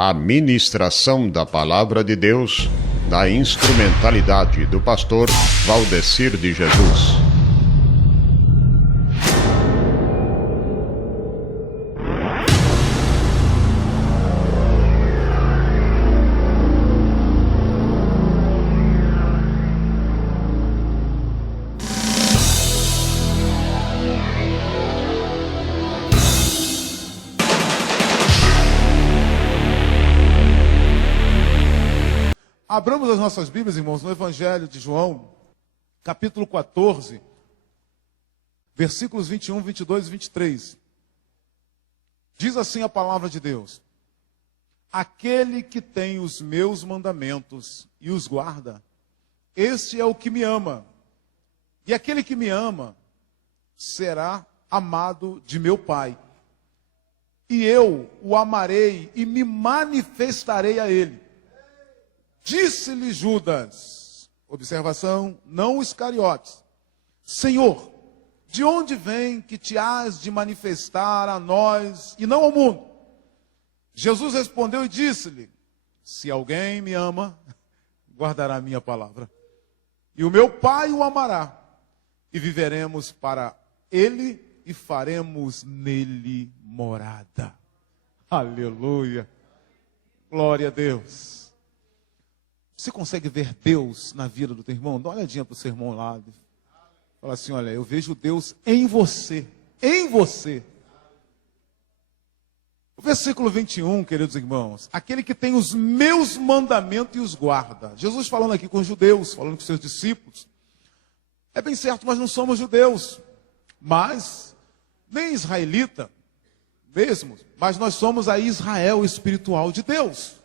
A ministração da Palavra de Deus, na instrumentalidade do pastor Valdecir de Jesus. Abramos as nossas Bíblias, irmãos, no Evangelho de João, capítulo 14, versículos 21, 22 e 23. Diz assim a palavra de Deus: aquele que tem os meus mandamentos e os guarda, este é o que me ama. E aquele que me ama será amado de meu Pai. E eu o amarei e me manifestarei a ele. Disse-lhe Judas, observação, não o Iscariotes: Senhor, de onde vem que te has de manifestar a nós e não ao mundo? Jesus respondeu e disse-lhe: se alguém me ama, guardará a minha palavra. E o meu Pai o amará, e viveremos para ele e faremos nele morada. Aleluia. Glória a Deus. Você consegue ver Deus na vida do teu irmão? Dá uma olhadinha para o seu irmão lá. Fala assim: olha, eu vejo Deus em você. Em você. O versículo 21, queridos irmãos: aquele que tem os meus mandamentos e os guarda. Jesus falando aqui com os judeus, falando com seus discípulos. É bem certo, nós não somos judeus, mas nem israelita mesmo, mas nós somos a Israel espiritual de Deus.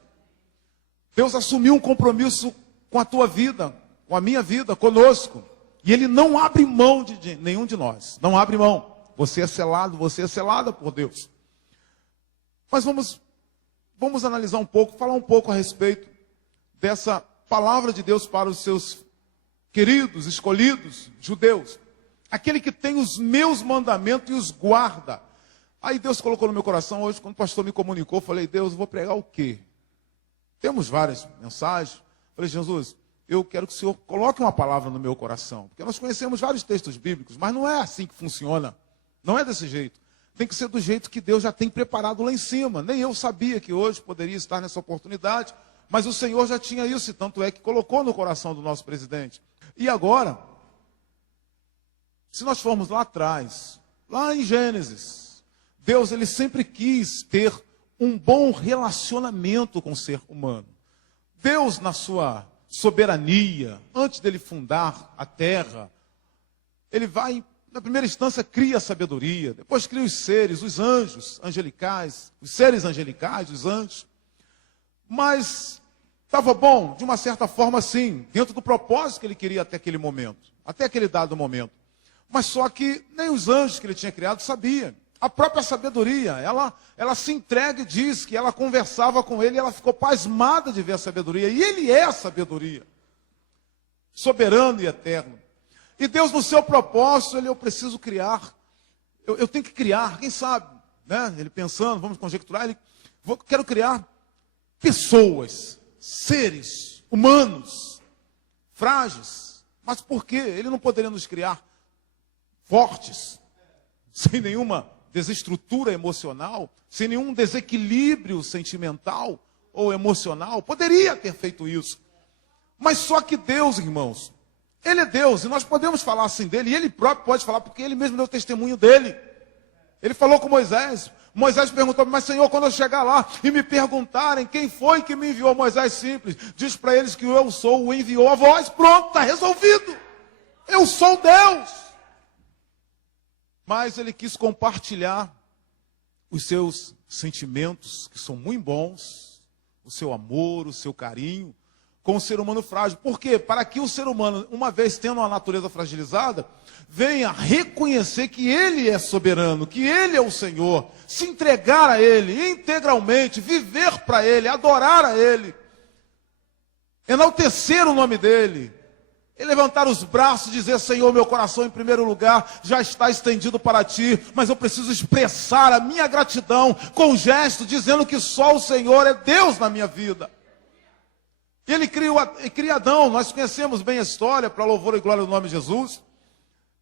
Deus assumiu um compromisso com a tua vida, com a minha vida, conosco. E Ele não abre mão de nenhum de nós. Não abre mão. Você é selado, você é selada por Deus. Mas vamos analisar um pouco, falar um pouco a respeito dessa palavra de Deus para os seus queridos, escolhidos, judeus. Aquele que tem os meus mandamentos e os guarda. Aí Deus colocou no meu coração hoje, quando o pastor me comunicou, eu falei: Deus, eu vou pregar o quê? Temos várias mensagens. Falei: Jesus, eu quero que o Senhor coloque uma palavra no meu coração. Porque nós conhecemos vários textos bíblicos, mas não é assim que funciona. Não é desse jeito. Tem que ser do jeito que Deus já tem preparado lá em cima. Nem eu sabia que hoje poderia estar nessa oportunidade, mas o Senhor já tinha isso, e tanto é que colocou no coração do nosso presidente. E agora, se nós formos lá atrás, lá em Gênesis, Deus ele sempre quis ter um bom relacionamento com o ser humano. Deus, na sua soberania, antes dele fundar a terra, ele vai, na primeira instância, cria a sabedoria, depois cria os seres, os anjos angelicais, os seres angelicais, os anjos. Mas estava bom, de uma certa forma, sim, dentro do propósito que ele queria até aquele momento, até aquele dado momento. Mas só que nem os anjos que ele tinha criado sabiam. A própria sabedoria, ela se entrega e diz que ela conversava com ele e ela ficou pasmada de ver a sabedoria. E ele é a sabedoria, soberano e eterno. E Deus, no seu propósito, eu preciso criar, eu tenho que criar, quem sabe, né? Ele pensando, vamos conjecturar, quero criar pessoas, seres humanos, frágeis. Mas por quê? Ele não poderia nos criar fortes, sem nenhuma desestrutura emocional, sem nenhum desequilíbrio sentimental ou emocional? Poderia ter feito isso. Mas só que Deus, irmãos, Ele é Deus, e nós podemos falar assim dele, e Ele próprio pode falar, porque Ele mesmo deu testemunho dele. Ele falou com Moisés. Moisés perguntou: mas Senhor, quando eu chegar lá e me perguntarem quem foi que me enviou, Moisés, simples, diz para eles que eu sou o enviou a voz. Pronto, está resolvido. Eu sou Deus. Mas ele quis compartilhar os seus sentimentos, que são muito bons, o seu amor, o seu carinho, com o ser humano frágil. Por quê? Para que o ser humano, uma vez tendo uma natureza fragilizada, venha reconhecer que ele é soberano, que ele é o Senhor, se entregar a ele integralmente, viver para ele, adorar a ele, enaltecer o nome dele, É levantar os braços e dizer: Senhor, meu coração em primeiro lugar já está estendido para ti, mas eu preciso expressar a minha gratidão com um gesto, dizendo que só o Senhor é Deus na minha vida. E ele cria Adão. Nós conhecemos bem a história, para louvor e glória do nome de Jesus.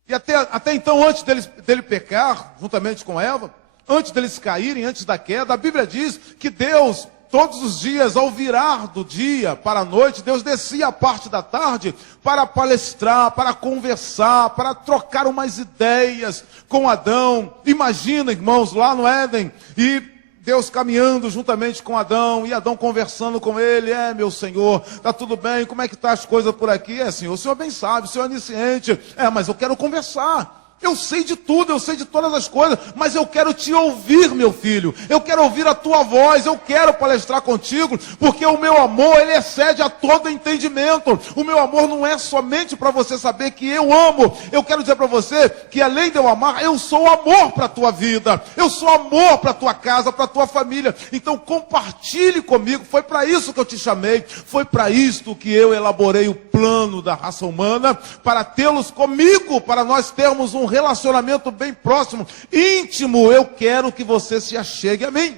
E até então, antes dele pecar, juntamente com Eva, antes deles caírem, antes da queda, a Bíblia diz que Deus, todos os dias, ao virar do dia para a noite, Deus descia a parte da tarde para palestrar, para conversar, para trocar umas ideias com Adão. Imagina, irmãos, lá no Éden, e Deus caminhando juntamente com Adão, e Adão conversando com ele: meu Senhor, está tudo bem, como é que estão as coisas por aqui? Senhor, o Senhor bem sabe, o Senhor é onisciente. Mas eu quero conversar. Eu sei de tudo, eu sei de todas as coisas, mas eu quero te ouvir, meu filho. Eu quero ouvir a tua voz, eu quero palestrar contigo, porque o meu amor, ele excede a todo entendimento. O meu amor não é somente para você saber que eu amo. Eu quero dizer para você que, além de eu amar, eu sou amor para a tua vida. Eu sou amor para a tua casa, para a tua família. Então compartilhe comigo. Foi para isso que eu te chamei. Foi para isto que eu elaborei o plano da raça humana, para tê-los comigo, para nós termos um relacionamento bem próximo, íntimo. Eu quero que você se achegue a mim.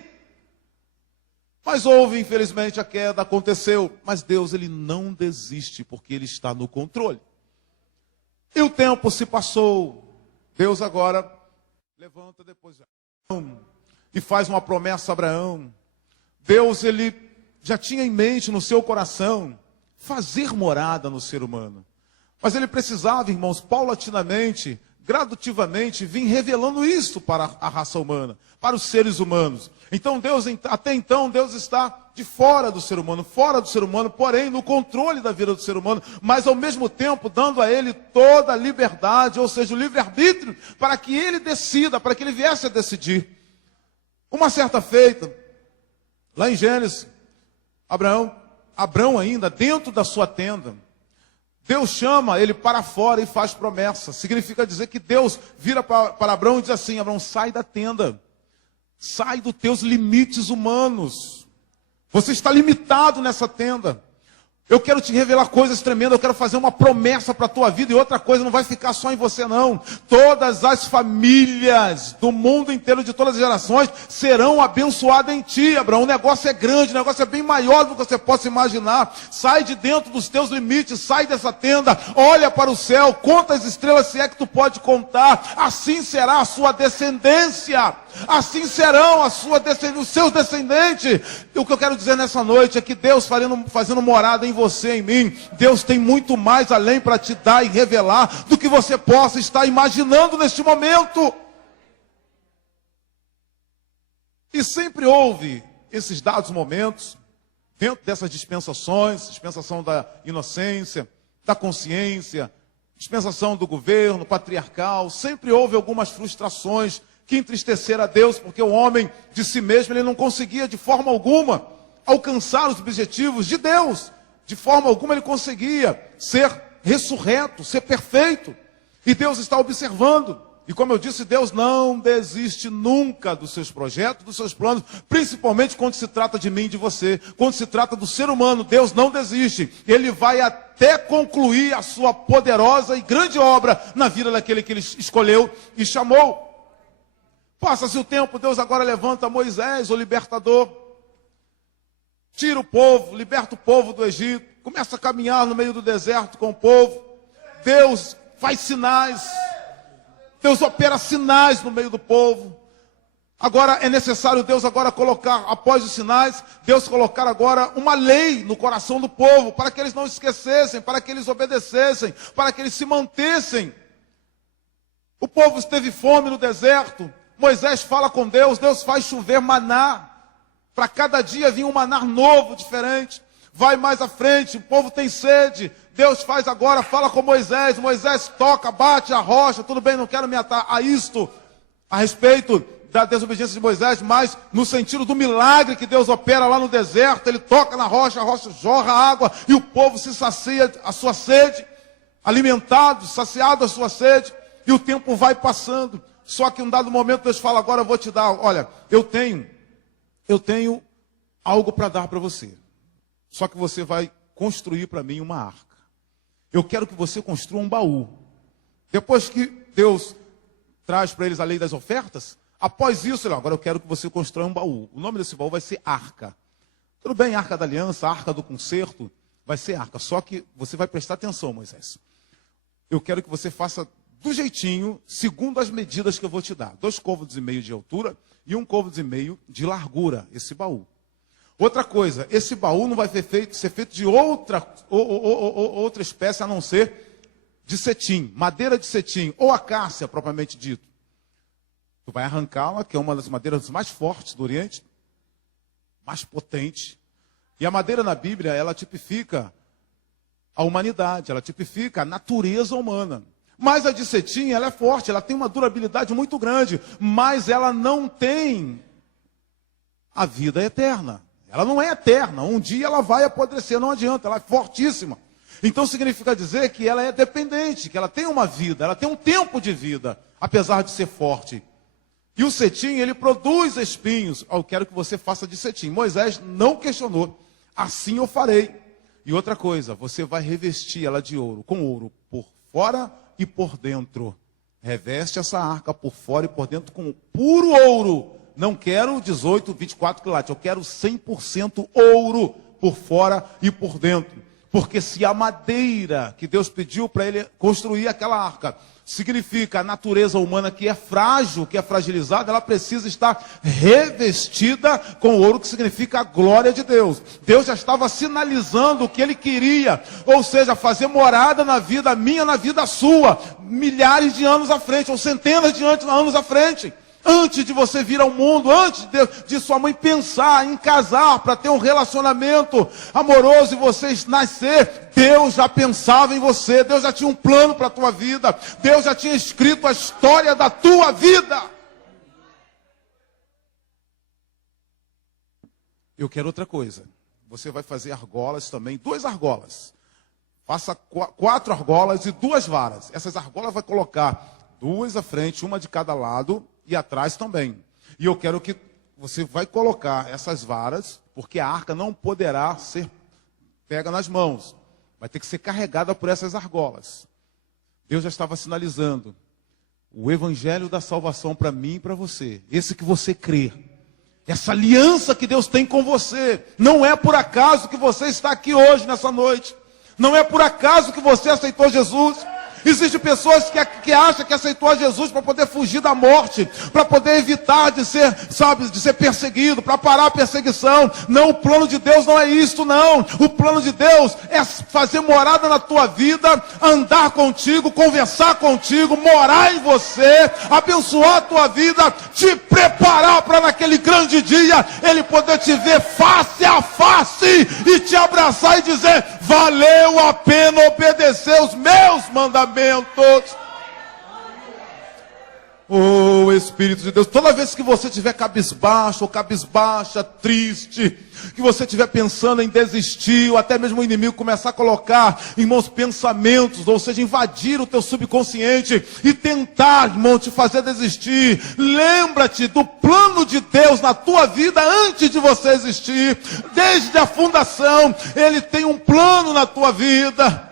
Mas houve, infelizmente, a queda, aconteceu. Mas Deus, ele não desiste, porque ele está no controle. E o tempo se passou. Deus agora levanta depois de Abraão e faz uma promessa a Abraão. Deus, ele já tinha em mente no seu coração fazer morada no ser humano. Mas ele precisava, irmãos, paulatinamente, gradativamente, vir revelando isso para a raça humana, para os seres humanos. Então Deus, até então, Deus está de fora do ser humano, porém no controle da vida do ser humano, mas ao mesmo tempo dando a ele toda a liberdade, ou seja, o livre-arbítrio, para que ele decida, para que ele viesse a decidir. Uma certa feita, lá em Gênesis, Abrão ainda, dentro da sua tenda, Deus chama ele para fora e faz promessa. Significa dizer que Deus vira para Abrão e diz assim: Abrão, sai da tenda. Sai dos teus limites humanos. Você está limitado nessa tenda. Eu quero te revelar coisas tremendas, eu quero fazer uma promessa para a tua vida, e outra coisa, não vai ficar só em você não. Todas as famílias do mundo inteiro, de todas as gerações, serão abençoadas em ti, Abraão. O negócio é grande, o negócio é bem maior do que você possa imaginar. Sai de dentro dos teus limites, sai dessa tenda, olha para o céu, conta as estrelas se é que tu pode contar. Assim será a sua descendência. Assim serão os seus descendentes. E o que eu quero dizer nessa noite é que Deus fazendo morada em você, em mim, Deus tem muito mais além para te dar e revelar do que você possa estar imaginando neste momento. E sempre houve esses dados momentos, dentro dessas dispensações, dispensação da inocência, da consciência, dispensação do governo patriarcal, sempre houve algumas frustrações que entristeceram a Deus, porque o homem de si mesmo, ele não conseguia de forma alguma alcançar os objetivos de Deus. De forma alguma ele conseguia ser ressurreto, ser perfeito. E Deus está observando. E como eu disse, Deus não desiste nunca dos seus projetos, dos seus planos, principalmente quando se trata de mim e de você. Quando se trata do ser humano, Deus não desiste. Ele vai até concluir a sua poderosa e grande obra na vida daquele que ele escolheu e chamou. Passa-se o tempo, Deus agora levanta Moisés, o libertador. Tira o povo, liberta o povo do Egito. Começa a caminhar no meio do deserto com o povo. Deus faz sinais. Deus opera sinais no meio do povo. Agora é necessário Deus agora colocar, após os sinais, Deus colocar agora uma lei no coração do povo, para que eles não esquecessem, para que eles obedecessem, para que eles se mantessem. O povo esteve fome no deserto. Moisés fala com Deus, Deus faz chover maná. Para cada dia vinha um maná novo, diferente. Vai mais à frente, o povo tem sede. Deus faz agora, fala com Moisés. Moisés toca, bate a rocha. Tudo bem, não quero me atar a isto, a respeito da desobediência de Moisés, mas no sentido do milagre que Deus opera lá no deserto. Ele toca na rocha, a rocha jorra água e o povo se sacia a sua sede. Alimentado, saciado a sua sede. E o tempo vai passando. Só que em um dado momento Deus fala: agora eu vou te dar, olha, eu tenho algo para dar para você. Só que você vai construir para mim uma arca. eu quero que você construa um baú. Depois que Deus traz para eles a lei das ofertas, após isso, agora eu quero que você construa um baú. O nome desse baú vai ser Arca. Tudo bem, Arca da Aliança, Arca do Concerto, vai ser Arca. Só que você vai prestar atenção, Moisés. Eu quero que você faça do jeitinho, segundo as medidas que eu vou te dar. 2,5 côvados de altura e 1,5 côvados de largura, esse baú. Outra coisa, esse baú não vai ser feito de outra espécie a não ser de cetim, madeira de cetim, ou acácia, propriamente dito. Tu vai arrancá-la, que é uma das madeiras mais fortes do Oriente, mais potente. E a madeira na Bíblia, ela tipifica a humanidade, ela tipifica a natureza humana. Mas a de cetim, ela é forte, ela tem uma durabilidade muito grande, mas ela não tem a vida eterna. Ela não é eterna, um dia ela vai apodrecer, não adianta, ela é fortíssima. Então significa dizer que ela é dependente, que ela tem uma vida, ela tem um tempo de vida, apesar de ser forte. E o cetim, ele produz espinhos. Eu quero que você faça de cetim. Moisés não questionou. Assim eu farei. E outra coisa, você vai revestir ela de ouro, com ouro por fora e por dentro. Reveste essa arca por fora e por dentro com puro ouro. Não quero 18, 24 quilates. Eu quero 100% ouro por fora e por dentro. Porque se a madeira que Deus pediu para ele construir aquela arca significa a natureza humana que é frágil, que é fragilizada, ela precisa estar revestida com ouro, que significa a glória de Deus. Deus já estava sinalizando o que ele queria, ou seja, fazer morada na vida minha, na vida sua, milhares de anos à frente, ou centenas de anos à frente. Antes de você vir ao mundo, antes de sua mãe pensar em casar para ter um relacionamento amoroso e vocês nascer, Deus já pensava em você, Deus já tinha um plano para a tua vida, Deus já tinha escrito a história da tua vida. Eu quero outra coisa. Você vai fazer argolas também, 2 argolas. Faça 4 argolas e 2 varas. Essas argolas vai colocar 2 à frente, uma de cada lado, e atrás também. E eu quero que você vai colocar essas varas, porque a arca não poderá ser pega nas mãos. Vai ter que ser carregada por essas argolas. Deus já estava sinalizando o evangelho da salvação para mim e para você. Esse que você crê. Essa aliança que Deus tem com você. Não é por acaso que você está aqui hoje, nessa noite. Não é por acaso que você aceitou Jesus. Existem pessoas que acham que aceitou a Jesus para poder fugir da morte, para poder evitar de ser, de ser perseguido, para parar a perseguição. Não, o plano de Deus não é isso, não. O plano de Deus é fazer morada na tua vida, andar contigo, conversar contigo, morar em você, abençoar a tua vida, te preparar para naquele grande dia, Ele poder te ver face a face e te abraçar e dizer, valeu a pena obedecer os meus mandamentos. Oh, Espírito de Deus, toda vez que você estiver cabisbaixo ou cabisbaixa, triste, que você estiver pensando em desistir, ou até mesmo o inimigo começar a colocar, irmãos, pensamentos, ou seja, invadir o teu subconsciente e tentar, irmão, te fazer desistir, lembra-te do plano de Deus na tua vida antes de você existir. Desde a fundação, Ele tem um plano na tua vida.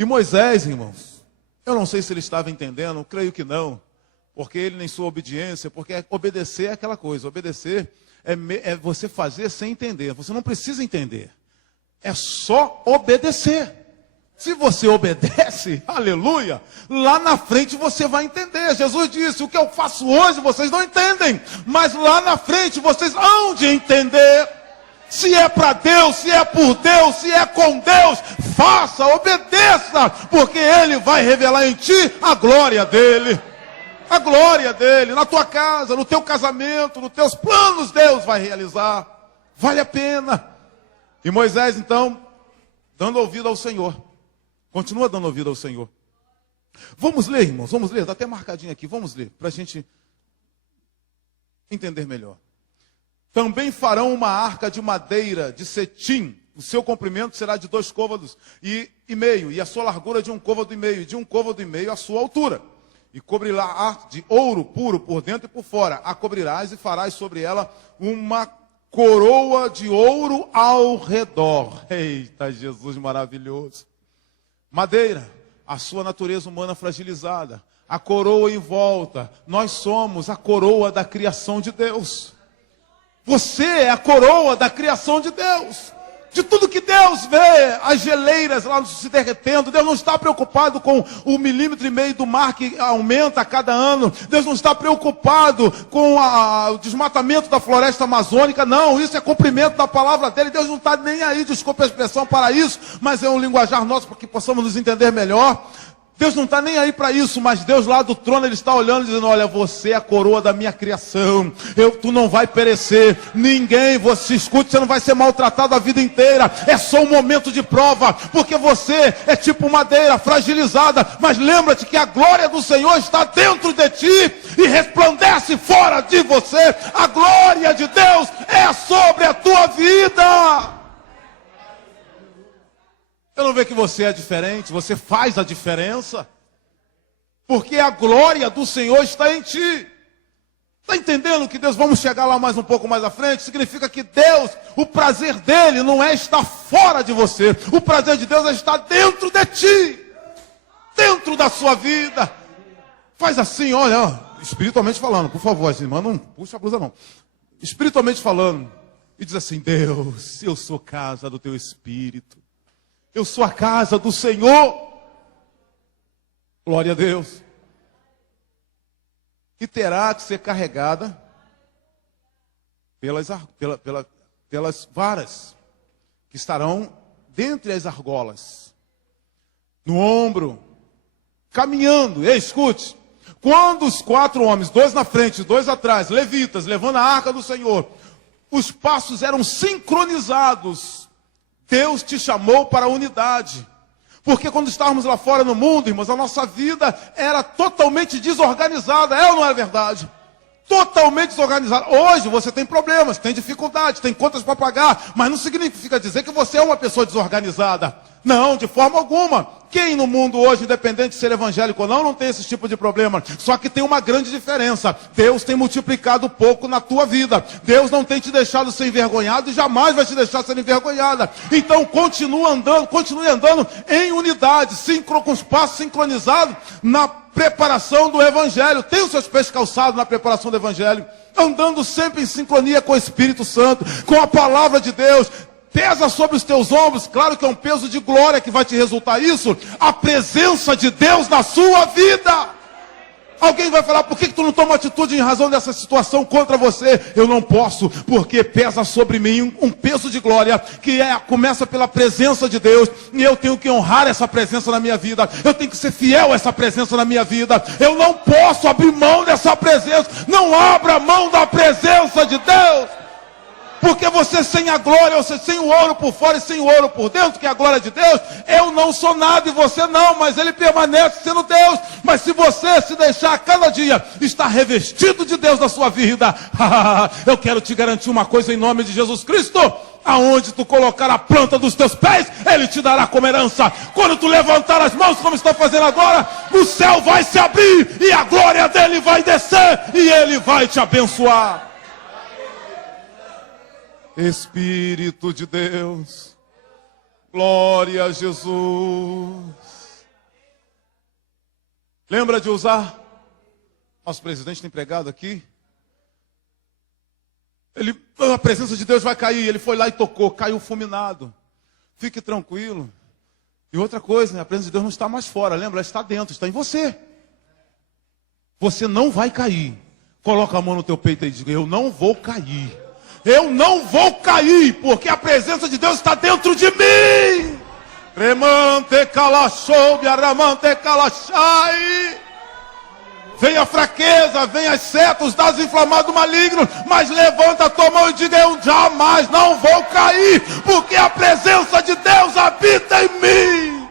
E Moisés, irmãos, eu não sei se ele estava entendendo, creio que não, porque ele nem sua obediência, porque obedecer é aquela coisa, obedecer é você fazer sem entender, você não precisa entender, é só obedecer. Se você obedece, aleluia, lá na frente você vai entender. Jesus disse, o que eu faço hoje vocês não entendem, mas lá na frente vocês hão de entender. Se é para Deus, se é por Deus, se é com Deus, faça, obedeça, porque Ele vai revelar em ti a glória dEle. A glória dEle, na tua casa, no teu casamento, nos teus planos, Deus vai realizar. Vale a pena. E Moisés, então, dando ouvido ao Senhor, continua dando ouvido ao Senhor. Vamos ler, irmãos, vamos ler, está até marcadinho aqui, vamos ler, para a gente entender melhor. Também farão uma arca de madeira de cetim. O seu comprimento será de 2,5 côvados e a sua largura de 1,5 côvado, e de 1,5 côvado a sua altura. E cobrirá de ouro puro por dentro e por fora. A cobrirás e farás sobre ela uma coroa de ouro ao redor. Eita, Jesus maravilhoso. Madeira, a sua natureza humana fragilizada. A coroa em volta. Nós somos a coroa da criação de Deus. Você é a coroa da criação de Deus. De tudo que Deus vê, as geleiras lá se derretendo, Deus não está preocupado com o 1,5 milímetro do mar que aumenta a cada ano. Deus não está preocupado com o desmatamento da floresta amazônica. Não, isso é cumprimento da palavra dele. Deus não está nem aí, desculpe a expressão, para isso, mas é um linguajar nosso para que possamos nos entender melhor. Deus não está nem aí para isso, mas Deus lá do trono, Ele está olhando e dizendo, olha, você é a coroa da minha criação, tu não vai perecer, ninguém, você escute, você não vai ser maltratado a vida inteira, é só um momento de prova, porque você é tipo madeira fragilizada, mas lembra-te que a glória do Senhor está dentro de ti e resplandece fora de você, a glória de Deus é sobre a tua vida. Você não vê que você é diferente, você faz a diferença, porque a glória do Senhor está em ti. Está entendendo que Deus, vamos chegar lá mais um pouco mais à frente, significa que Deus, o prazer dele não é estar fora de você, o prazer de Deus é estar dentro de ti, dentro da sua vida. Faz assim, olha, espiritualmente falando, por favor, assim, irmã, não puxa a blusa não. Espiritualmente falando, e diz assim, Deus, eu sou casa do teu Espírito. Eu sou a casa do Senhor. Glória a Deus. E terá que ser carregada pelas varas que estarão dentre as argolas. No ombro. Caminhando. Ei, escute. Quando os 4 homens, 2 na frente, 2 atrás, levitas, levando a arca do Senhor, os passos eram sincronizados. Deus te chamou para a unidade. Porque quando estávamos lá fora no mundo, irmãos, a nossa vida era totalmente desorganizada. É ou não é verdade? Totalmente desorganizada. Hoje você tem problemas, tem dificuldades, tem contas para pagar. Mas não significa dizer que você é uma pessoa desorganizada. Não, de forma alguma. Quem no mundo hoje, independente de ser evangélico ou não, não tem esse tipo de problema. Só que tem uma grande diferença. Deus tem multiplicado pouco na tua vida. Deus não tem te deixado ser envergonhado e jamais vai te deixar ser envergonhada. Então continue andando em unidade, com os passos sincronizados na preparação do evangelho. Tenha os seus pés calçados na preparação do evangelho. Andando sempre em sincronia com o Espírito Santo, com a palavra de Deus. Pesa sobre os teus ombros, claro que é um peso de glória que vai te resultar isso, a presença de Deus na sua vida. Alguém vai falar, por que tu não toma atitude em razão dessa situação contra você? Eu não posso, porque pesa sobre mim um peso de glória, que começa pela presença de Deus, e eu tenho que honrar essa presença na minha vida, eu tenho que ser fiel a essa presença na minha vida, eu não posso abrir mão dessa presença, não abra mão da presença de Deus. Porque você sem a glória, você sem o ouro por fora e sem o ouro por dentro, que é a glória de Deus, eu não sou nada e você não, mas Ele permanece sendo Deus. Mas se você se deixar a cada dia estar revestido de Deus na sua vida, eu quero te garantir uma coisa em nome de Jesus Cristo: aonde tu colocar a planta dos teus pés, Ele te dará como herança. Quando tu levantar as mãos, como está fazendo agora, o céu vai se abrir e a glória dEle vai descer e Ele vai te abençoar. Espírito de Deus, glória a Jesus. Lembra de usar? Nosso presidente tem pregado aqui. A presença de Deus vai cair. Ele foi lá e tocou, caiu fulminado. Fique tranquilo. E outra coisa, a presença de Deus não está mais fora, lembra? Ela está dentro, está em você. Você não vai cair. Coloca a mão no teu peito e diga, eu não vou cair. Eu não vou cair, porque a presença de Deus está dentro de mim. Remante calachou, aramante calachai. Vem a fraqueza, vem as setas, os dados inflamados malignos, mas levanta a tua mão e diga, eu jamais não vou cair, porque a presença de Deus habita em mim.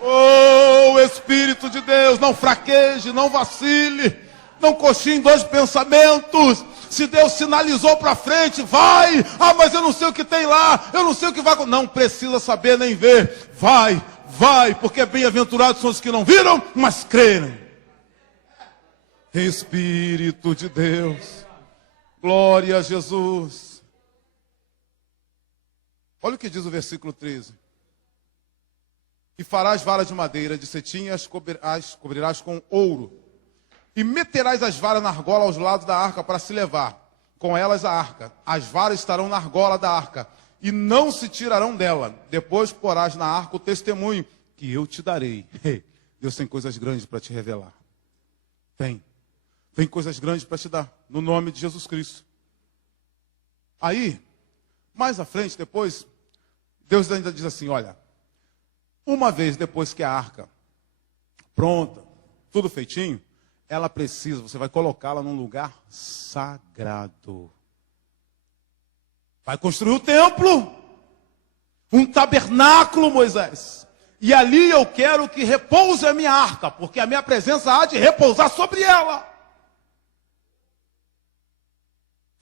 Oh, Espírito de Deus, não fraqueje, não vacile, não coxinhe em 2 pensamentos. Se Deus sinalizou para frente, vai. Mas eu não sei o que tem lá, eu não sei o que vai. Não precisa saber nem ver. Vai, porque bem-aventurados são os que não viram, mas creram. Espírito de Deus, Glória a Jesus. Olha o que diz o versículo 13. E farás varas de madeira de cetim, as cobrirás com ouro. E meterás as varas na argola aos lados da arca para se levar com elas a arca. As varas estarão na argola da arca e não se tirarão dela. Depois porás na arca o testemunho que eu te darei. Deus tem coisas grandes para te revelar. Tem coisas grandes para te dar, no nome de Jesus Cristo. Aí, mais à frente, depois, Deus ainda diz assim, olha, uma vez depois que a arca pronta, tudo feitinho, ela precisa, você vai colocá-la num lugar sagrado. Vai construir o templo, um tabernáculo, Moisés. E ali eu quero que repouse a minha arca, porque a minha presença há de repousar sobre ela.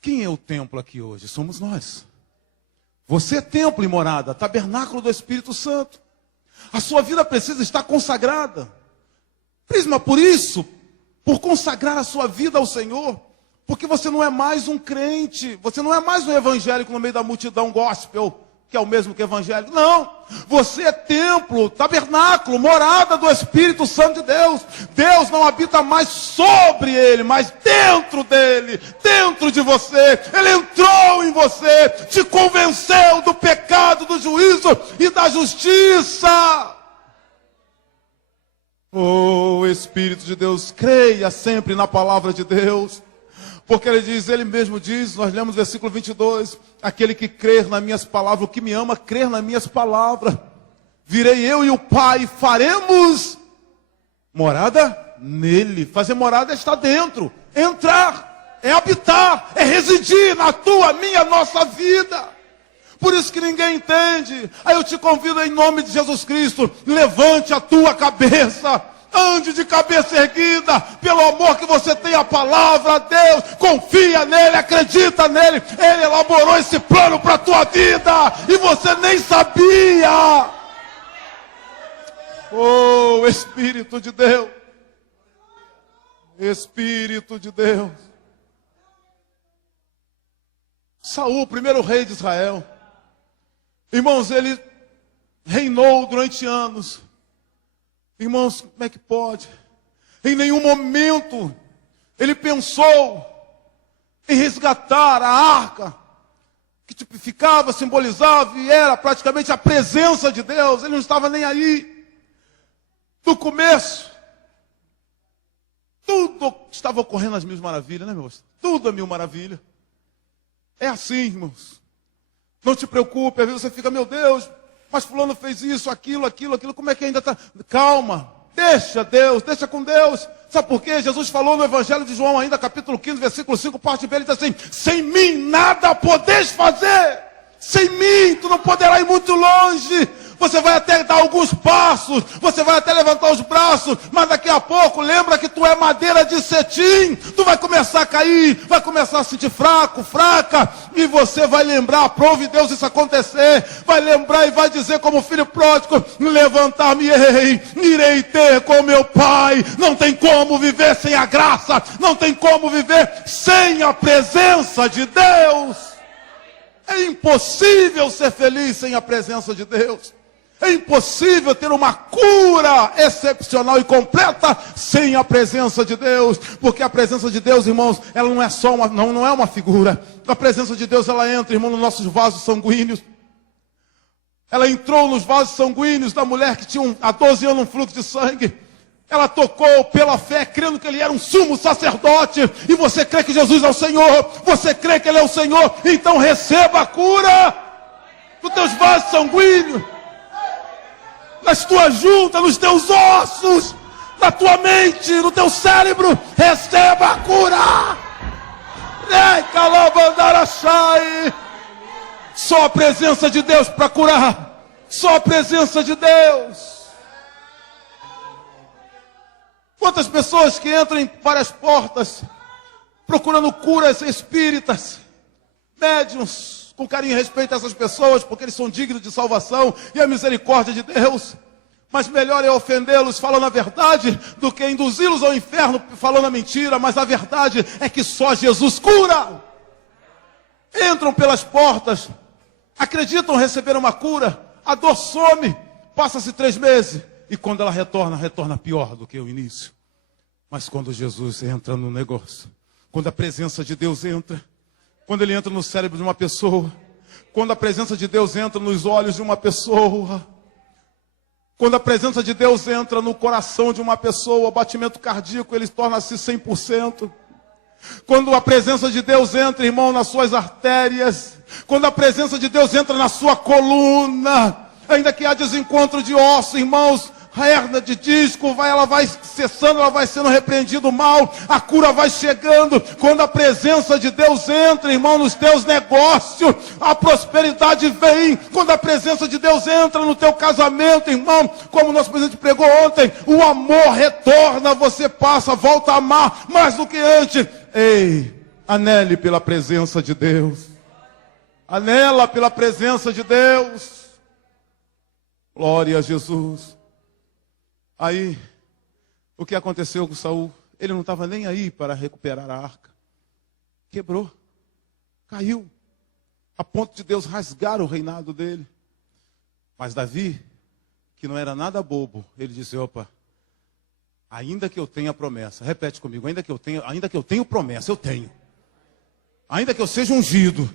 Quem é o templo aqui hoje? Somos nós. Você é templo e morada, tabernáculo do Espírito Santo. A sua vida precisa estar consagrada. Prisma, por isso, por consagrar a sua vida ao Senhor, porque você não é mais um crente, você não é mais um evangélico no meio da multidão gospel, que é o mesmo que evangélico. Não, você é templo, tabernáculo, morada do Espírito Santo de Deus. Deus não habita mais sobre ele, mas dentro dele, dentro de você. Ele entrou em você, te convenceu do pecado, do juízo e da justiça. Oh, Espírito de Deus, creia sempre na palavra de Deus. Porque ele mesmo diz, nós lemos o versículo 22, aquele que crer nas minhas palavras, o que me ama, crer nas minhas palavras. Virei eu e o Pai, faremos morada nele. Fazer morada é estar dentro, entrar, é habitar, é residir na tua, minha, nossa vida. Por isso que ninguém entende. Aí eu te convido em nome de Jesus Cristo, levante a tua cabeça. Ande de cabeça erguida, pelo amor que você tem à palavra de Deus. Confia nele, acredita nele. Ele elaborou esse plano para a tua vida e você nem sabia. Oh, Espírito de Deus. Espírito de Deus. Saul, o primeiro rei de Israel. Irmãos, ele reinou durante anos. Irmãos, como é que pode? Em nenhum momento ele pensou em resgatar a arca, que tipificava, simbolizava e era praticamente a presença de Deus. Ele não estava nem aí. No começo, tudo estava ocorrendo às mil maravilhas, né, meus? Tudo a mil maravilhas. É assim, irmãos. Não te preocupe, às vezes você fica, meu Deus, mas fulano fez isso, aquilo, como é que ainda está? Calma, deixa Deus, deixa com Deus. Sabe por quê? Jesus falou no Evangelho de João ainda, capítulo 15, versículo 5, parte B, ele diz assim, sem mim nada podeis fazer. Sem mim tu não poderás ir muito longe. Você vai até dar alguns passos, você vai até levantar os braços, mas daqui a pouco lembra que tu é madeira de cetim. Tu vai começar a cair, vai começar a sentir fraco, fraca, e você vai lembrar, aprove Deus isso acontecer, vai lembrar e vai dizer como filho pródigo, levantar-me-ei, irei ter com meu pai. Não tem como viver sem a graça, não tem como viver sem a presença de Deus. É impossível ser feliz sem a presença de Deus. É impossível ter uma cura excepcional e completa sem a presença de Deus. Porque a presença de Deus, irmãos, ela não é só não é uma figura. A presença de Deus, ela entra, irmão, nos nossos vasos sanguíneos. Ela entrou nos vasos sanguíneos da mulher que tinha há 12 anos um fluxo de sangue. Ela tocou pela fé, crendo que ele era um sumo sacerdote. E você crê que Jesus é o Senhor. Você crê que ele é o Senhor. Então receba a cura dos teus vasos sanguíneos. Nas tuas juntas, nos teus ossos, na tua mente, no teu cérebro, receba a cura. Só a presença de Deus para curar. Só a presença de Deus. Quantas pessoas que entram em várias portas, procurando curas espíritas, médiuns, com carinho e respeito a essas pessoas, porque eles são dignos de salvação e a misericórdia de Deus. Mas melhor é ofendê-los falando a verdade do que induzi-los ao inferno falando a mentira. Mas a verdade é que só Jesus cura. entram pelas portas, acreditam receber uma cura, a dor some, passa-se 3 meses, e quando ela retorna pior do que o início. Mas quando Jesus entra no negócio, quando a presença de Deus entra, quando ele entra no cérebro de uma pessoa, quando a presença de Deus entra nos olhos de uma pessoa, quando a presença de Deus entra no coração de uma pessoa, o batimento cardíaco, ele torna-se 100%. Quando a presença de Deus entra, irmão, nas suas artérias, quando a presença de Deus entra na sua coluna, ainda que há desencontro de osso, irmãos, a hérnia de disco, ela vai cessando, ela vai sendo repreendido o mal, a cura vai chegando. Quando a presença de Deus entra, irmão, nos teus negócios, a prosperidade vem. Quando a presença de Deus entra no teu casamento, irmão, como o nosso presidente pregou ontem, o amor retorna, você passa, volta a amar mais do que antes. Ei, anele pela presença de Deus. Anela pela presença de Deus. Glória a Jesus. Aí, o que aconteceu com Saul? Ele não estava nem aí para recuperar a arca. Quebrou, caiu, a ponto de Deus rasgar o reinado dele. Mas Davi, que não era nada bobo, ele disse: opa, ainda que eu tenha promessa, repete comigo, ainda que eu tenho promessa, eu tenho. Ainda que eu seja ungido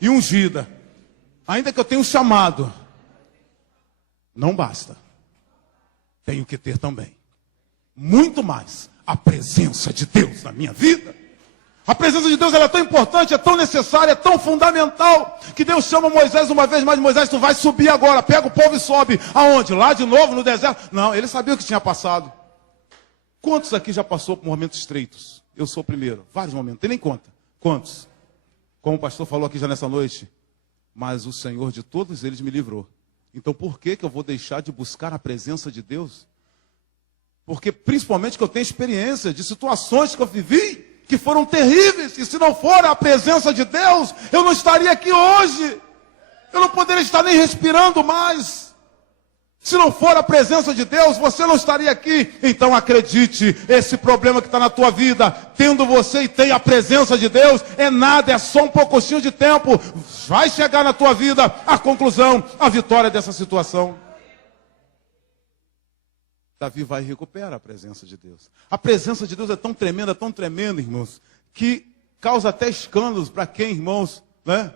e ungida, ainda que eu tenha um chamado, não basta. Tenho que ter também, muito mais, a presença de Deus na minha vida. A presença de Deus ela é tão importante, é tão necessária, é tão fundamental, que Deus chama Moisés uma vez mais: Moisés, tu vai subir agora, pega o povo e sobe. Aonde? Lá de novo, no deserto? Não, ele sabia o que tinha passado. Quantos aqui já passou por momentos estreitos? Eu sou o primeiro, vários momentos, tem nem conta. Quantos? Como o pastor falou aqui já nessa noite, mas o Senhor de todos eles me livrou. Então por que eu vou deixar de buscar a presença de Deus? Porque principalmente que eu tenho experiência de situações que eu vivi, que foram terríveis, e se não for a presença de Deus, eu não estaria aqui hoje. Eu não poderia estar nem respirando mais. Se não for a presença de Deus, você não estaria aqui. Então acredite, esse problema que está na tua vida, tendo você e tem a presença de Deus, é nada, é só um pouquinho de tempo. Vai chegar na tua vida a conclusão, a vitória dessa situação. Davi vai e recupera a presença de Deus. A presença de Deus é tão tremenda, irmãos, que causa até escândalos para quem, irmãos, né?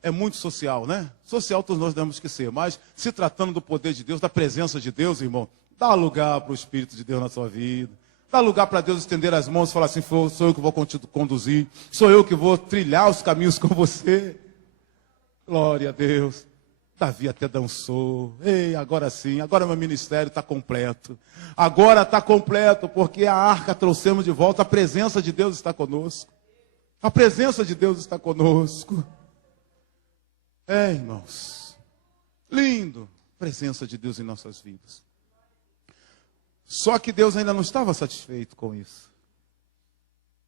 É muito social, né? Social todos nós temos que ser, mas se tratando do poder de Deus, da presença de Deus, irmão, dá lugar para o Espírito de Deus na sua vida. Dá lugar para Deus estender as mãos e falar assim: sou eu que vou conduzir, sou eu que vou trilhar os caminhos com você. Glória a Deus. Davi até dançou. Ei, agora sim, agora meu ministério está completo. Agora está completo, porque a arca trouxemos de volta, a presença de Deus está conosco. A presença de Deus está conosco. É, irmãos, lindo, presença de Deus em nossas vidas. Só que Deus ainda não estava satisfeito com isso.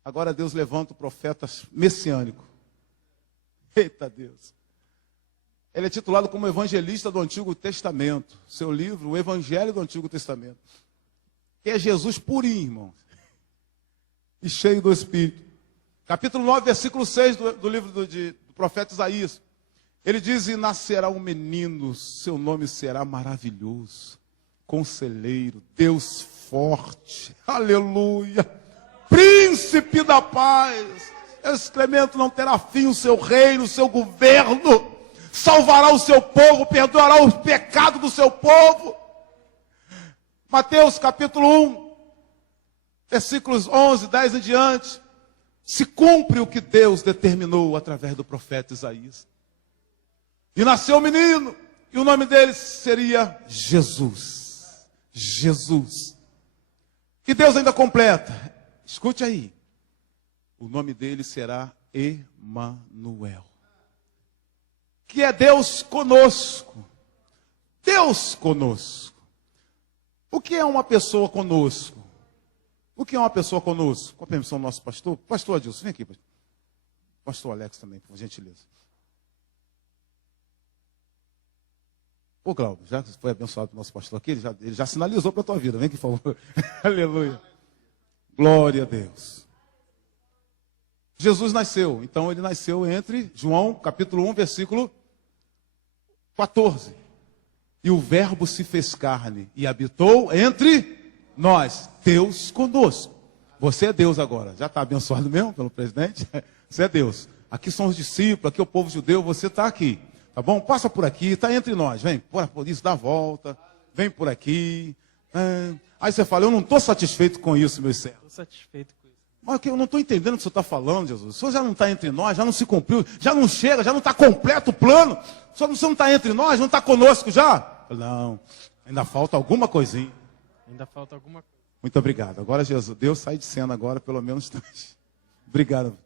Agora Deus levanta o profeta messiânico. Eita Deus. Ele é titulado como evangelista do Antigo Testamento. Seu livro, o Evangelho do Antigo Testamento. Que é Jesus purinho, irmão. E cheio do Espírito. Capítulo 9, versículo 6 do livro do profeta Isaías. Ele diz: e nascerá um menino, seu nome será maravilhoso, conselheiro, Deus forte, aleluia, príncipe da paz, excremento não terá fim o seu reino, o seu governo, salvará o seu povo, perdoará o pecado do seu povo. Mateus capítulo 1, versículos 11, 10 em diante, se cumpre o que Deus determinou através do profeta Isaías. E nasceu um menino, e o nome dele seria Jesus. Jesus. E Deus ainda completa. Escute aí. O nome dele será Emanuel. Que é Deus conosco. Deus conosco. O que é uma pessoa conosco? O que é uma pessoa conosco? Com a permissão do nosso pastor. Pastor Adilson, vem aqui. Pastor Alex também, por gentileza. Ô Cláudio, já foi abençoado o nosso pastor aqui, ele já sinalizou para a tua vida, vem que falou. Aleluia. Glória a Deus. Jesus nasceu. Então ele nasceu entre João, capítulo 1, versículo 14. E o verbo se fez carne e habitou entre nós. Deus conosco. Você é Deus agora. Já está abençoado mesmo pelo presidente? Você é Deus. Aqui são os discípulos, aqui é o povo judeu, você está aqui. Tá bom? Passa por aqui, está entre nós. Vem, por isso, dá a volta. Vem por aqui. Aí você fala, eu não estou satisfeito com isso, meu servo. Estou satisfeito com isso. Mas eu não estou entendendo o que o senhor está falando, Jesus. O senhor já não está entre nós, já não se cumpriu, já não chega, já não está completo o plano. O senhor não está entre nós, não está conosco já? Não, ainda falta alguma coisinha. Ainda falta alguma coisa. Muito obrigado. Agora, Jesus, Deus sai de cena agora, pelo menos três. Obrigado.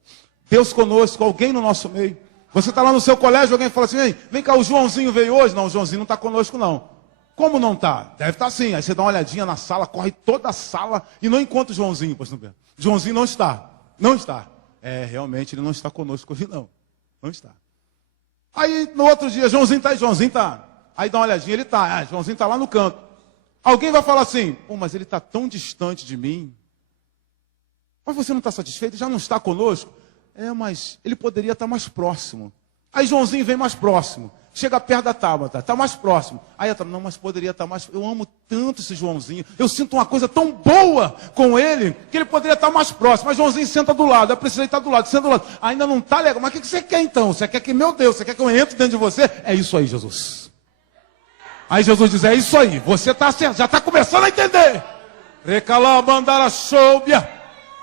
Deus conosco, alguém no nosso meio. Você está lá no seu colégio, alguém fala assim, vem cá, o Joãozinho veio hoje? Não, o Joãozinho não está conosco, não. Como não está? Deve estar sim. Aí você dá uma olhadinha na sala, corre toda a sala e não encontra o Joãozinho, pastor Pedro. Joãozinho não está. Não está. Realmente ele não está conosco hoje, não. Não está. Aí no outro dia, Joãozinho está aí, Joãozinho está. Aí dá uma olhadinha, ele está. Joãozinho está lá no canto. Alguém vai falar assim, mas ele está tão distante de mim. Mas você não está satisfeito? Já não está conosco? Mas ele poderia estar mais próximo. Aí Joãozinho vem mais próximo. Chega perto da Tabata, está mais próximo. Aí a Tabata, não, mas poderia estar mais... Eu amo tanto esse Joãozinho. Eu sinto uma coisa tão boa com ele, que ele poderia estar mais próximo. Mas Joãozinho senta do lado, eu preciso estar do lado, senta do lado. Ainda não está legal. Mas o que você quer então? Você quer que, meu Deus, você quer que eu entre dentro de você? É isso aí, Jesus. Aí Jesus diz, é isso aí. Você está já está começando a entender. Recalá, bandara, choubia.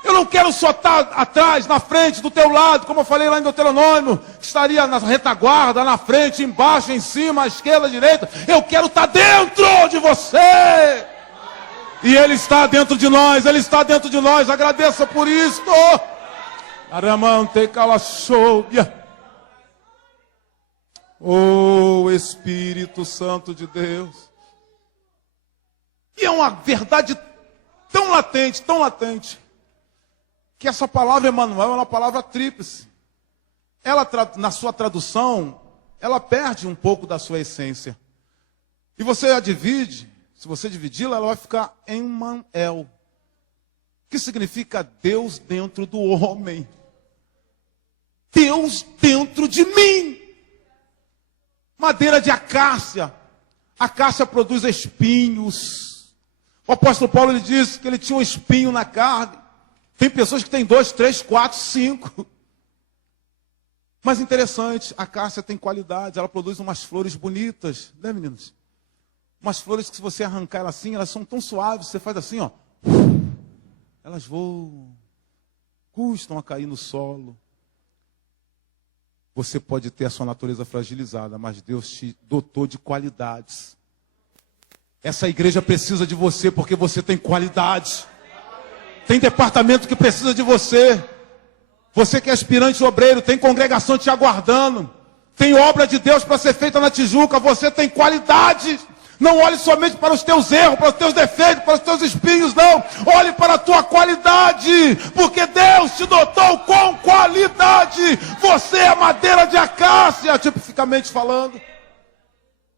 Eu não quero só estar atrás, na frente, do teu lado, como eu falei lá em Deuteronômio, que estaria na retaguarda, na frente, embaixo, em cima, à esquerda, à direita. Eu quero estar dentro de você. E Ele está dentro de nós, Ele está dentro de nós. Agradeça por isso. Aramante calachobia. Oh, Espírito Santo de Deus. E é uma verdade tão latente, que essa palavra Emanuel é uma palavra tríplice. Ela, na sua tradução, ela perde um pouco da sua essência. E você a divide, se você dividi-la, ela vai ficar Emmanuel, que significa Deus dentro do homem. Deus dentro de mim. Madeira de acácia. Acácia produz espinhos. O apóstolo Paulo ele diz que ele tinha um espinho na carne. Tem pessoas que têm 2, 3, 4, 5. Mas interessante, a acácia tem qualidade, ela produz umas flores bonitas, né, meninos? Umas flores que se você arrancar elas assim, elas são tão suaves, você faz assim, ó. Elas voam, custam a cair no solo. Você pode ter a sua natureza fragilizada, mas Deus te dotou de qualidades. Essa igreja precisa de você porque você tem qualidade. Tem departamento que precisa de você. Você que é aspirante obreiro, tem congregação te aguardando. Tem obra de Deus para ser feita na Tijuca. Você tem qualidade. Não olhe somente para os teus erros, para os teus defeitos, para os teus espinhos, não. Olhe para a tua qualidade, porque Deus te dotou com qualidade. Você é madeira de acácia, tipificamente falando,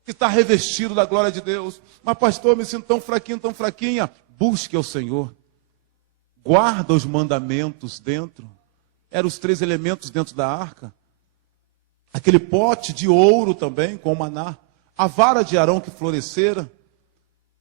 que está revestido da glória de Deus. Mas pastor, eu me sinto tão fraquinho, tão fraquinha. Busque ao Senhor. Guarda os mandamentos dentro. Eram os 3 elementos dentro da arca. Aquele pote de ouro também, com o maná. A vara de Arão que florescera.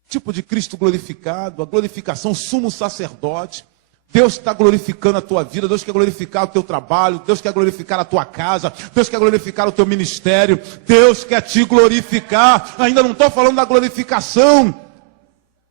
Tipo de Cristo glorificado. A glorificação, sumo sacerdote. Deus está glorificando a tua vida. Deus quer glorificar o teu trabalho. Deus quer glorificar a tua casa. Deus quer glorificar o teu ministério. Deus quer te glorificar. Ainda não estou falando da glorificação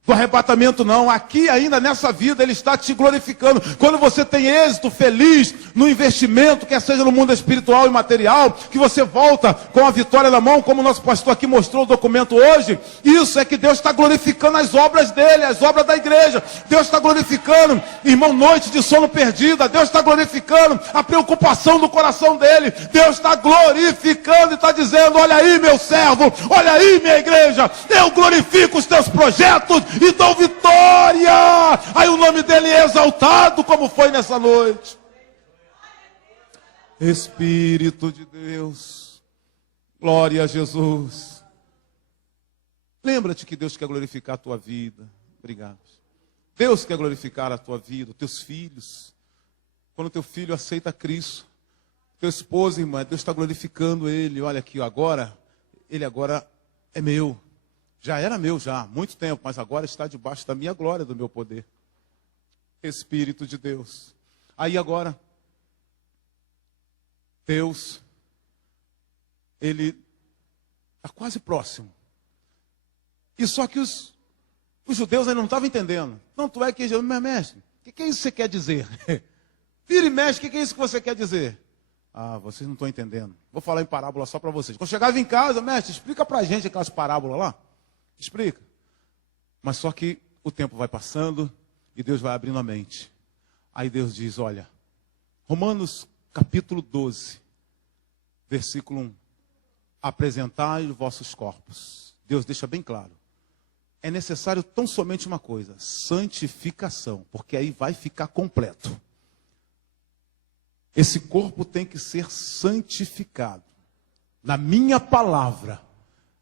do arrebatamento não, aqui ainda nessa vida Ele está te glorificando. Quando você tem êxito, feliz no investimento, quer seja no mundo espiritual e material, que você volta com a vitória na mão, como o nosso pastor aqui mostrou o documento hoje, isso é que Deus está glorificando as obras dele, as obras da igreja. Deus está glorificando, irmão, noite de sono perdida. Deus está glorificando a preocupação do coração dele. Deus está glorificando e está dizendo, olha aí meu servo, olha aí minha igreja, eu glorifico os teus projetos e dou vitória. Aí o nome dele é exaltado, como foi nessa noite. Espírito de Deus, glória a Jesus. Lembra-te que Deus quer glorificar a tua vida. Obrigado. Deus quer glorificar a tua vida, os teus filhos. Quando teu filho aceita Cristo, teu esposo, irmã, Deus está glorificando ele. Olha aqui, ele agora é meu. Já era meu já há muito tempo, mas agora está debaixo da minha glória, do meu poder. Espírito de Deus. Aí agora, Deus, ele está quase próximo. E só que os judeus ainda não estavam entendendo. Tanto é que Jesus, mas mestre, o que é isso que você quer dizer? Vira e mexe, o que é isso que você quer dizer? Ah, vocês não estão entendendo. Vou falar em parábola só para vocês. Quando chegava em casa, mestre, explica para a gente aquelas parábolas lá. Explica. Mas só que o tempo vai passando e Deus vai abrindo a mente. Aí Deus diz, olha, Romanos capítulo 12, versículo 1. Apresentai os vossos corpos. Deus deixa bem claro. É necessário tão somente uma coisa, santificação, porque aí vai ficar completo. Esse corpo tem que ser santificado. Na minha palavra.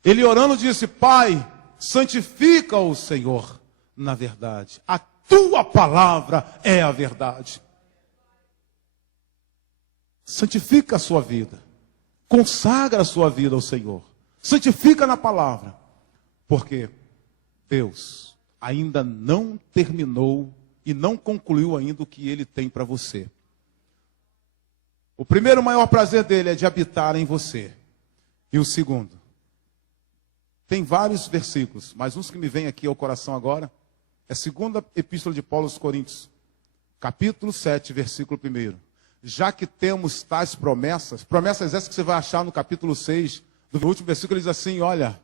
Ele orando disse, Pai, santifica-o, Senhor, na verdade. A tua palavra é a verdade. Santifica a sua vida. Consagra a sua vida ao Senhor. Santifica na palavra. Porque Deus ainda não terminou e não concluiu ainda o que Ele tem para você. O primeiro maior prazer dele é de habitar em você. E o segundo, tem vários versículos, mas uns que me vêm aqui ao coração agora, é a segunda epístola de Paulo aos Coríntios, capítulo 7, versículo 1. Já que temos tais promessas essas que você vai achar no capítulo 6, no último versículo ele diz assim, olha,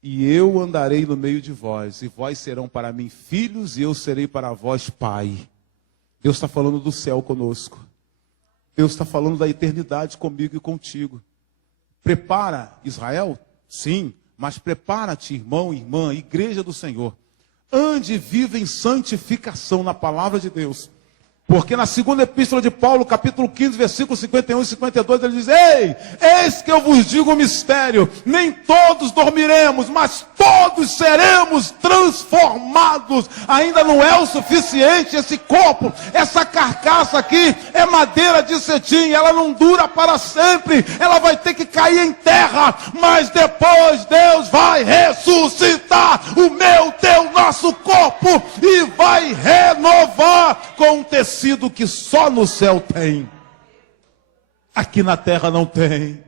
e eu andarei no meio de vós, e vós serão para mim filhos, e eu serei para vós pai. Deus está falando do céu conosco. Deus está falando da eternidade comigo e contigo. Prepara Israel? Sim, mas prepara-te, irmão e irmã, igreja do Senhor. Ande e viva em santificação na palavra de Deus. Porque na segunda epístola de Paulo, capítulo 15, versículos 51 e 52, ele diz, ei, eis que eu vos digo um mistério, nem todos dormiremos, mas todos seremos transformados. Ainda não é o suficiente esse corpo, essa carcaça aqui é madeira de cetim, ela não dura para sempre, ela vai ter que cair em terra, mas depois Deus vai ressuscitar o meu, teu, nosso corpo e vai renovar com um tecido que só no céu tem. Aqui na terra não tem.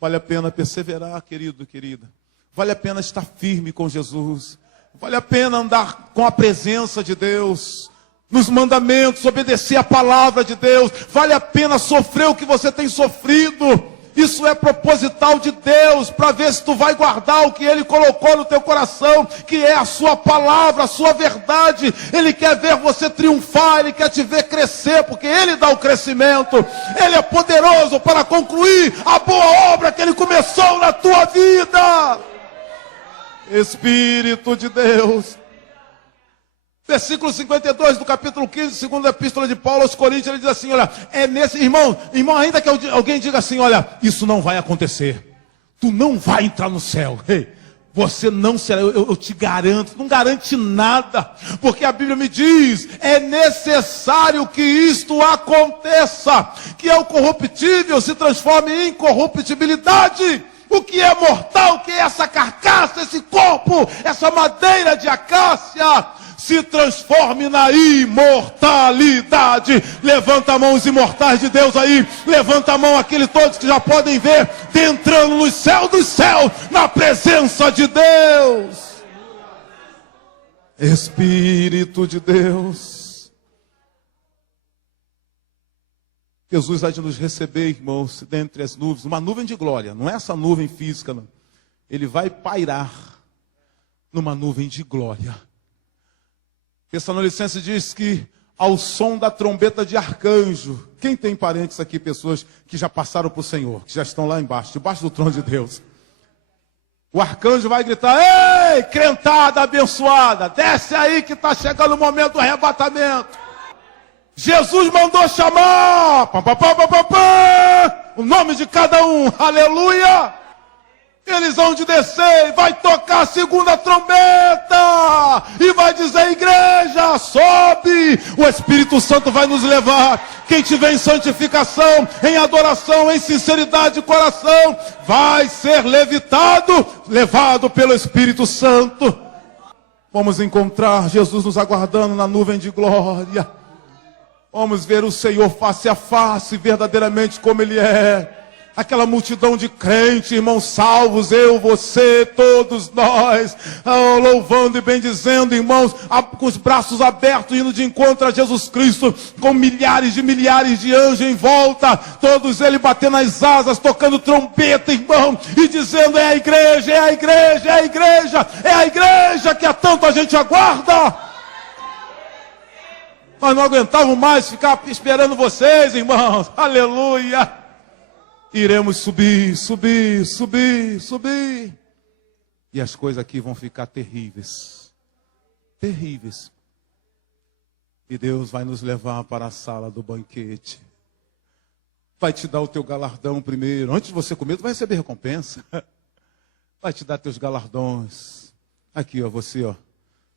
Vale a pena perseverar, querido, querida. Vale a pena estar firme com Jesus. Vale a pena andar com a presença de Deus. Nos mandamentos, obedecer a palavra de Deus. Vale a pena sofrer o que você tem sofrido. Isso é proposital de Deus, para ver se tu vai guardar o que Ele colocou no teu coração, que é a sua palavra, a sua verdade. Ele quer ver você triunfar, Ele quer te ver crescer, porque Ele dá o crescimento. Ele é poderoso para concluir a boa obra que Ele começou na tua vida. Espírito de Deus. Versículo 52 do capítulo 15, segunda epístola de Paulo aos Coríntios, ele diz assim, olha, é nesse, irmão, ainda que alguém diga assim, olha, isso não vai acontecer, tu não vai entrar no céu, você não será, eu te garanto, não garante nada, porque a Bíblia me diz, é necessário que isto aconteça, que é o corruptível se transforme em incorruptibilidade. O que é mortal, o que é essa carcaça, esse corpo, essa madeira de acácia, se transforme na imortalidade. Levanta a mão os imortais de Deus aí. Levanta a mão aqueles todos que já podem ver, entrando no céu dos céus, na presença de Deus. Espírito de Deus. Jesus há de nos receber, irmãos, dentre as nuvens, uma nuvem de glória, não é essa nuvem física, não. Ele vai pairar numa nuvem de glória. Tessalonicenses diz que ao som da trombeta de arcanjo, quem tem parentes aqui, pessoas que já passaram para o Senhor, que já estão lá embaixo, debaixo do trono de Deus, o arcanjo vai gritar, ei, crentada abençoada, desce aí que está chegando o momento do arrebatamento. Jesus mandou chamar, o nome de cada um, aleluia. Eles vão de descer e vai tocar a segunda trombeta. E vai dizer, igreja, agora sobe. O Espírito Santo vai nos levar. Quem tiver em santificação, em adoração, em sinceridade de coração, vai ser levado pelo Espírito Santo. Vamos encontrar Jesus nos aguardando na nuvem de glória. Vamos ver o Senhor face a face, verdadeiramente como Ele é. Aquela multidão de crentes, irmãos salvos, eu, você, todos nós, louvando e bendizendo, irmãos, com os braços abertos, indo de encontro a Jesus Cristo, com milhares de anjos em volta, todos eles batendo as asas, tocando trompeta, irmão, e dizendo: é a igreja, é a igreja, é a igreja, é a igreja que há tanto a gente aguarda. Nós não aguentávamos mais ficar esperando vocês, irmãos, aleluia. Iremos subir. E as coisas aqui vão ficar terríveis. Terríveis. E Deus vai nos levar para a sala do banquete. Vai te dar o teu galardão primeiro. Antes de você comer, tu vai receber recompensa. Vai te dar teus galardões. Aqui, ó, você, ó.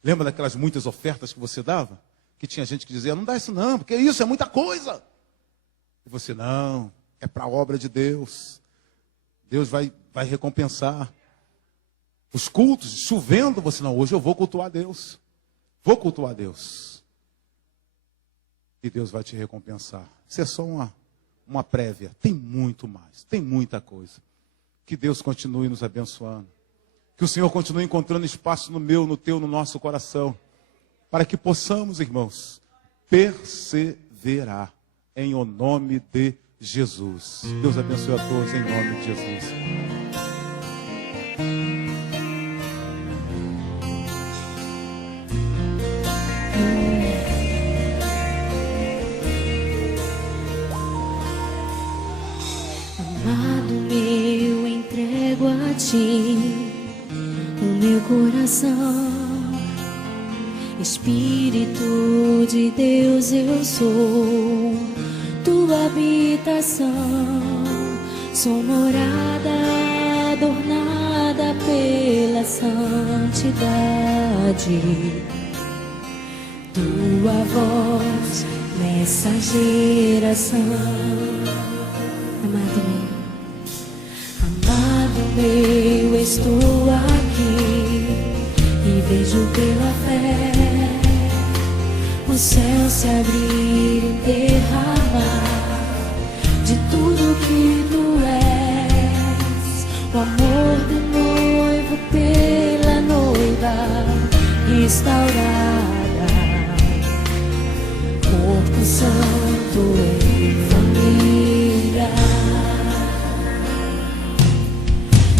Lembra daquelas muitas ofertas que você dava? Que tinha gente que dizia: não dá isso não, porque isso é muita coisa. E você: não. É para a obra de Deus. Deus vai recompensar. Os cultos, chovendo, você: não, hoje eu vou cultuar a Deus. Vou cultuar a Deus. E Deus vai te recompensar. Isso é só uma prévia. Tem muito mais, tem muita coisa. Que Deus continue nos abençoando. Que o Senhor continue encontrando espaço no meu, no teu, no nosso coração. Para que possamos, irmãos, perseverar em o nome de Jesus. Deus abençoe a todos em nome de Jesus. Amado meu, entrego a ti o meu coração. Espírito de Deus, eu sou tua habitação, sou morada adornada pela santidade. Tua voz nessa geração. Amado meu, estou aqui e vejo pela fé o céu se abrir e derramar de tudo que tu és, o amor do noivo pela noiva restaurada, corpo santo em família.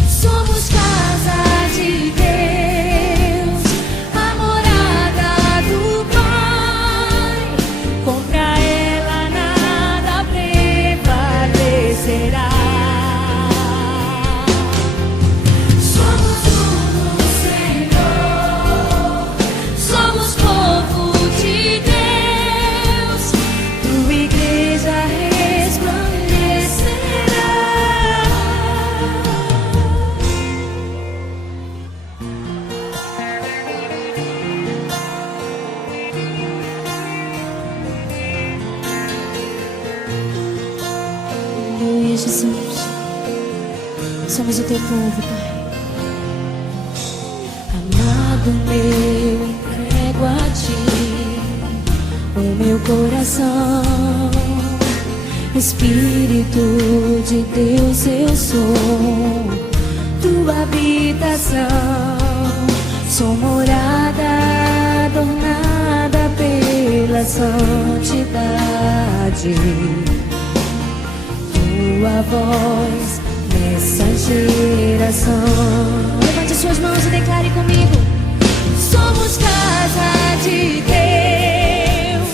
Somos casa de Deus, a morada do Pai. Contra ela nada prevalecerá. Somos um no Senhor, somos povo de Deus, tua igreja resplandecerá. Aleluia, Jesus. Somos o teu povo, Pai. Amado meu, entrego a ti o meu coração. Espírito de Deus, eu sou tua habitação, sou morada adornada pela santidade. Tua voz nessa geração. Levante suas mãos e declare comigo: somos casa de Deus,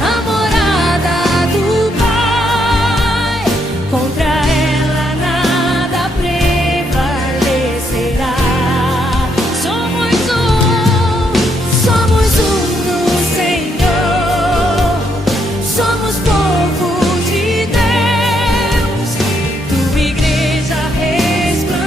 a morada do Pai. Contra ela nada prevalecerá. Somos um no Senhor, somos povo de Deus, tua igreja resplandecerá.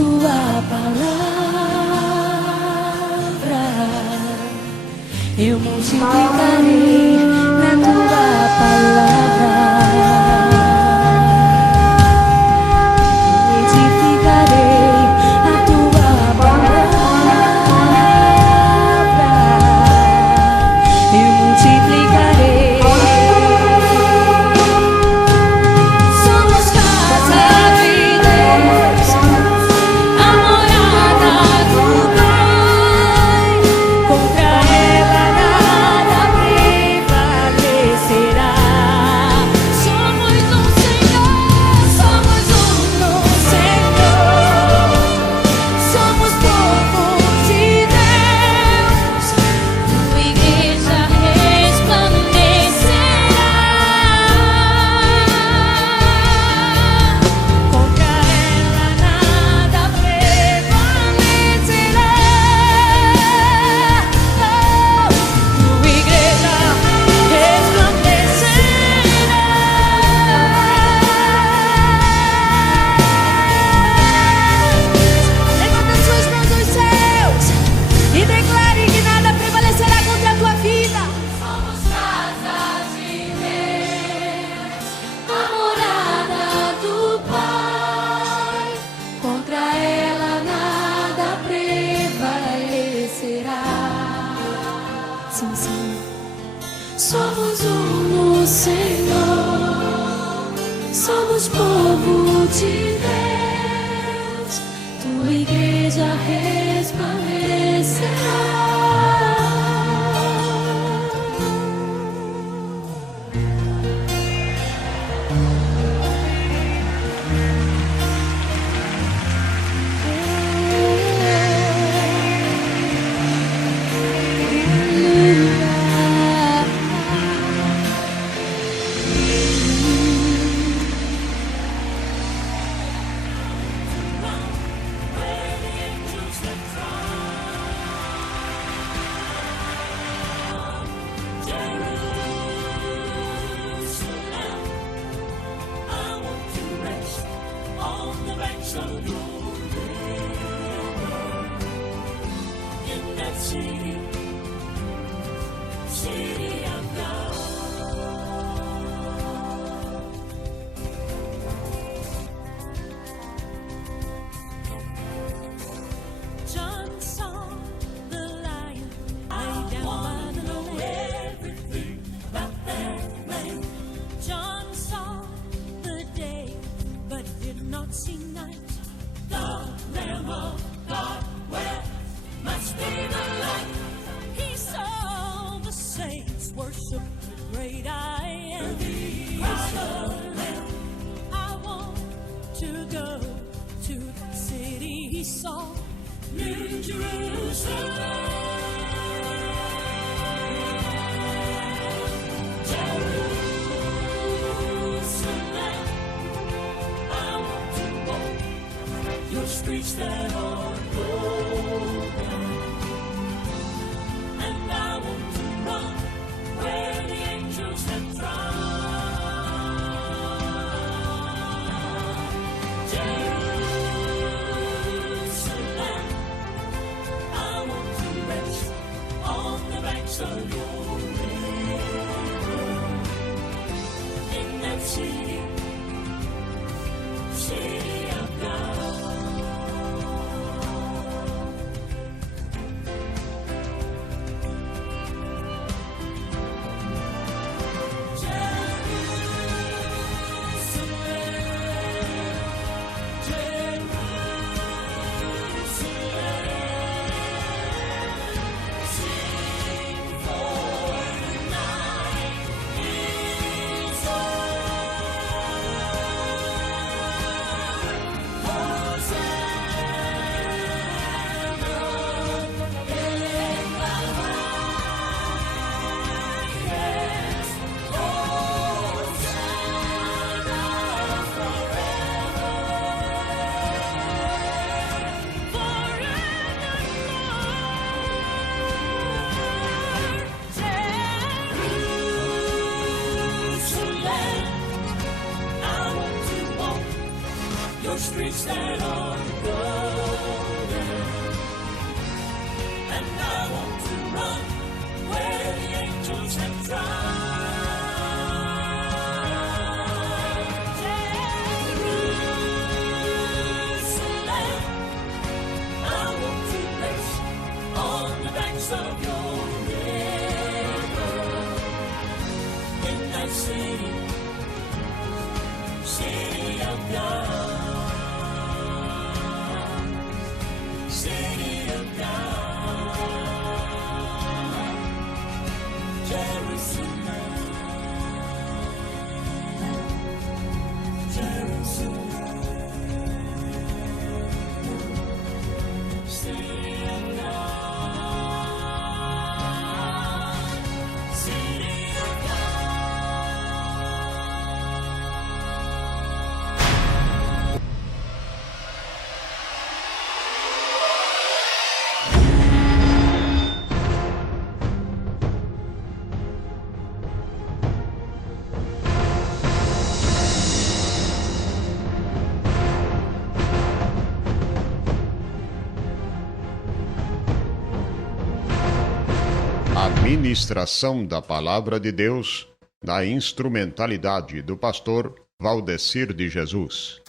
tua palavra, eu multiplicarei na tua palavra, edificarei a tua palavra, eu multiplicarei. Somos casa de Deus, a morada do Pai. Contra ela nada prevalecerá. Somos um Senhor, somos um no Senhor. Somos povo de Deus, tua igreja resplandecerá. Contra ela nada prevalecerá. Tua igreja resplandecerá. Levanta suas mãos aos céus e declare que nada prevalecerá contra a tua vida. Somos casa de Deus, a morada do Pai. Contra ela nada prevalecerá. Sim, sim. Somos um no Senhor, somos povo de Deus, tua igreja resplandecerá. John saw the lion lay down by the know everything about that land. John saw the day, but did not see night. The Lamb of God, where must be the light? He saw the saints worship the great I am. Christ the Lamb. I want to go to that city he saw. New Jerusalem, Jerusalem, I want to walk your streets that are golden, and I want to run where the angels have trod. Jerusalem, I want to rest on the banks of your river, in that city, city of God. Streets that are good. and I want to run where the angels have tried. Jerusalem, I want to race on the banks of your river. In that city, city of God. City of God, Jerusalem, Jerusalem, City of God, City of God. A ministração da Palavra de Deus, na instrumentalidade do pastor Valdecir de Jesus.